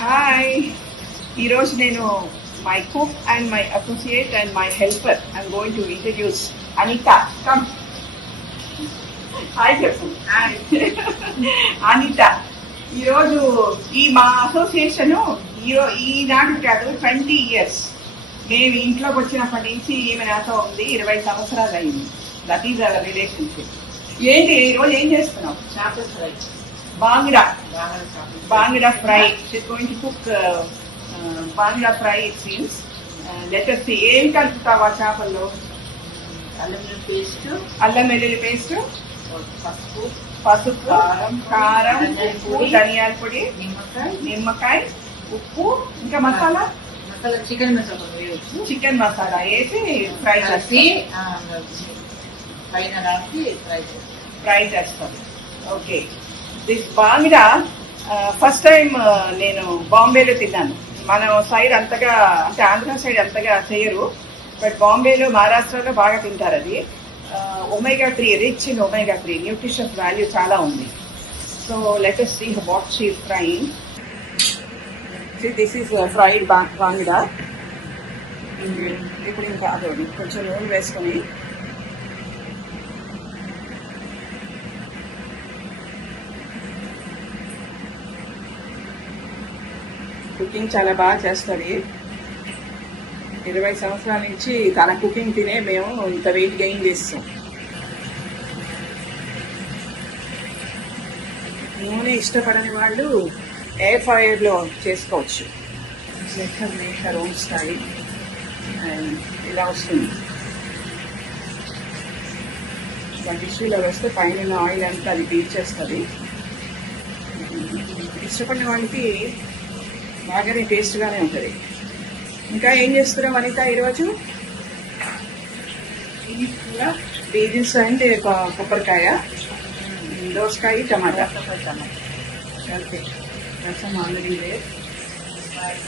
Hi, ఈరోజు నేను my cook and my associate and my helper I'm going to introduce Anitha. Come, hi చెప్పు. అనిత ఈరోజు మా అసోసియేషన్ ఈనాడు కాదు, 20 years. మేము ఇంట్లోకి వచ్చినప్పటి నుంచి ఈమె నాతో ఉంది, 20 సంవత్సరాలు అయింది. That is our relationship. ఏంటి ఈరోజు ఏం చేస్తున్నావు? చేపల fry. Bangda fry. She's going to cook Bangda fry, it seems. Let us see. ఏం కలుపుతావా చేపల్లో? అల్లం వెల్లుల్లి పేస్ట్, పసుపు, కారం, ఉప్పు, ధనియాల పొడి, నిమ్మకాయ, ఉప్పు, ఇంకా మసాలా చికెన్ మసాలా వేసి ఫ్రై చేసి ఫ్రై చేస్తాం. Okay, this bangda first time నేను బాంబేలో తిన్నాను. మన సైడ్ అంతగా, అంటే ఆంధ్ర సైడ్ అంతగా చేయరు, బట్ బాంబేలో, మహారాష్ట్రలో బాగా తింటారు. అది omega 3, rich in omega 3, nutrition value చాలా ఉంది. So let us see what she is frying. See, this is fried bangda. ఇప్పుడు ఇంకా అదోడి కొంచెం నూనె వేసుకొని కుకింగ్ చాలా బాగా చేస్తుంది. 20 సంవత్సరాల నుంచి తన కుకింగ్ తినే మేము ఇంత వెయిట్ గెయిన్ చేస్తాం. నూనె ఇష్టపడని వాళ్ళు ఎయిర్ ఫ్రైయర్లో చేసుకోవచ్చు. మేకర్ ఓన్ స్టైల్ అండ్ ఇలా వస్తుంది. డిష్లో వేస్తే పైన ఆయిల్ అంతా అది పీల్చేస్తుంది. ఇష్టపడిన వాళ్ళకి బాగానే టేస్ట్గానే ఉంటుంది. ఇంకా ఏం చేస్తున్నాం అనిత ఈరోజు? బీన్స్ అండ్ కొబ్బరికాయ, దోసకాయ, టమాటా. ఓకే, రసం ఆల్రెడీ బాయ్.